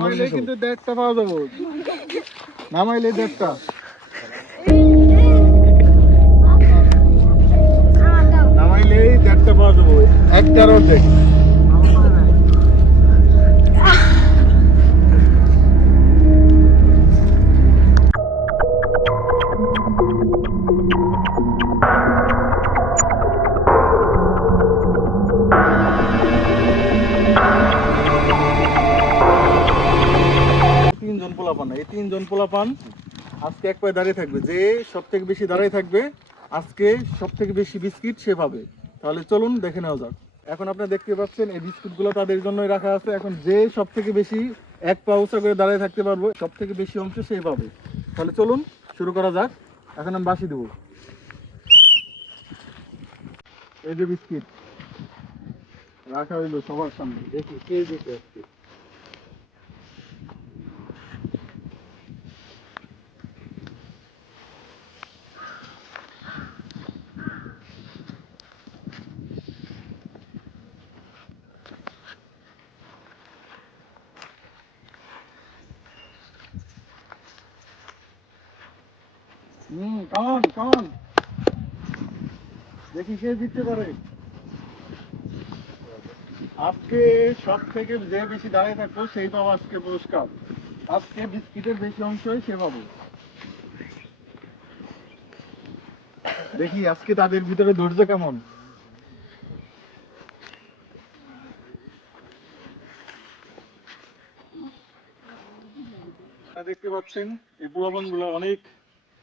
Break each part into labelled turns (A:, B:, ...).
A: নামাইলে কিন্তু দেখতে পাওয়া যাব। নামাইলে দেখটা নামাইলেই দেখতে পাওয়া যাব। একটার অর্ধেক। পোলাপান এই তিনজন পোলাপান আজকে এক পায়ে দাঁড়িয়ে থাকবে। যে সব থেকে বেশি দাঁড়িয়ে থাকবে, আজকে সব থেকে বেশি বিস্কিট সে পাবে। তাহলে চলুন দেখে নেওয়া যাক। এখন আপনারা দেখতে পাচ্ছেন, এই বিস্কুটগুলো তাদের জন্যই রাখা আছে। এখন যে সব থেকে বেশি এক পা উঁচা করে দাঁড়িয়ে থাকতে পারব সব থেকে বেশি অংশ সেই পাবে। তাহলে চলুন শুরু করা যাক। এখন আমি বাসি দেবো। এই যে বিস্কিট, রাখা হইল সবার সামনে। দেখি কে দিতে আজকে দেখি কে জিততে পারে। আজকে সব থেকে যে বেশি দাঁড়িয়ে থাকব, সেই পাবো আজকে পুরস্কার। আজকে বিস্কিটের বেশি অংশই সে পাবো। দেখি আজকে তাদের ভিতরে ধৈর্য কেমন। দেখতে পাচ্ছেন, এই পোলাপানগুলো অনেক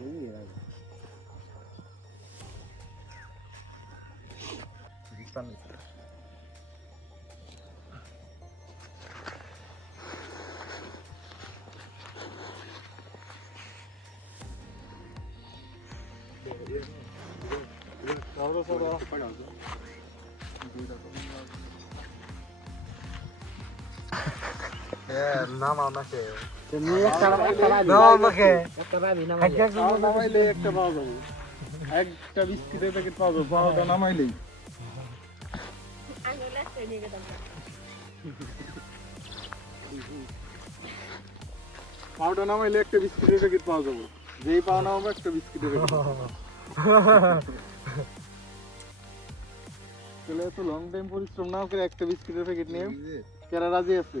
A: এই পড়ল Ahora solo নামাইলে একটা পাওয়া যাবে একটা বিস্কিটের প্যাকেট পাওয়া যাবে পাওয়াটা নামাইলেই পাওয়াটা নামাইলে একটা বিস্কিটের প্যাকেট পাওয়া যাবে যেই পাওয়া নামাবো একটা বিস্কিটের প্যাকেট তাহলে এত লং টাইম পরিশ্রম না করে একটা বিস্কিটের প্যাকেট নিয়ে। কেরা রাজি আছে?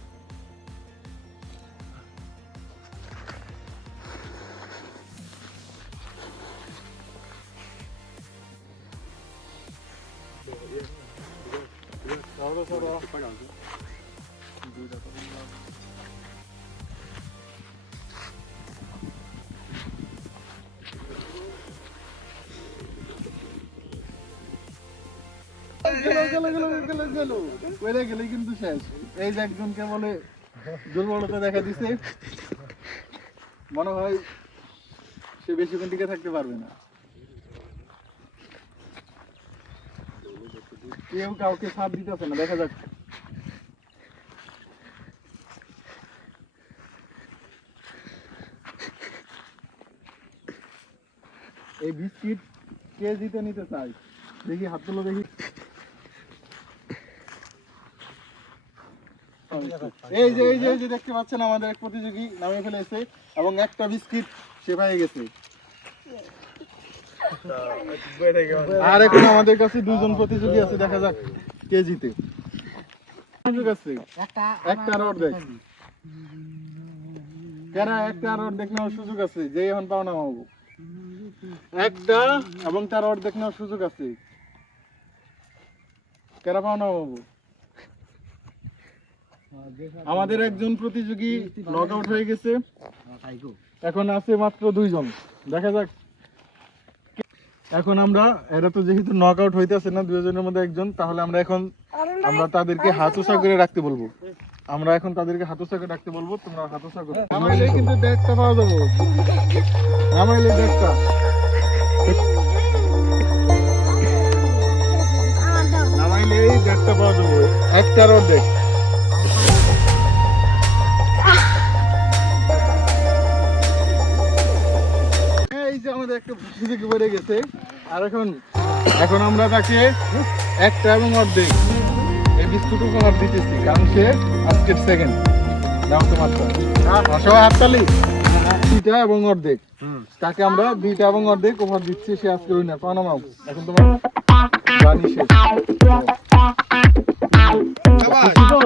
A: কিন্তু শেষ এই যে বলে দুর্বলতা দেখা দিছে মনে হয় সে বেশিক্ষণ টিকে থাকতে পারবে না। কেউ কাউকে সাপ দিতেছে না, দেখা যাচ্ছে এই বিস্কিট কে জিতে নিতে চাই দেখি, হাত তুলো দেখি। এই যে এই যে এই যে, দেখতে পাচ্ছেন আমাদের এক প্রতিযোগী নামে ফেলেছে এবং একটা বিস্কিট সে পাই গেছে। আর এখন আমাদের কাছে দুজন প্রতিযোগী আছে, দেখা যাক কে জিতে একটা দেখ নেওয়ার সুযোগ আছে যে এখন পাও না একটা এবং তার অর্ধেক সুযোগ আছে। কেরা পাও না আমাদের একজন প্রতিযোগী নক আউট হয়ে গেছে। এখন আছে মাত্র দুইজন। দেখা যাক এখন আমরা এরা তো যেহেতু নক আউট হইতেছে না দুজনের মধ্যে একজন তাহলে আমরা এখন আমরা তাদেরকে হাতুসা করে রাখতে বলব। আমরা এখন তাদেরকে হাতুসা করে রাখতে বলব তোমরা হাতুসা করো। নামাইলে কিন্তু দেখতে পাওয়া যাব। নামাইলে দেড়টা বেড়ে গেছে। আর এখন এখন আমরা তাকে একটা এবং অর্ধেক এই বিস্কুট উপহার দিতেছি কারণ সে আজকের সেকেন্ড সবাই হাততালি দুইটা এবং অর্ধেক। তাকে আমরা দুইটা এবং অর্ধেক উপহার দিচ্ছি সে আজকে উইনার পাওনা মাও এখন তোমার জানি শেষ। তো?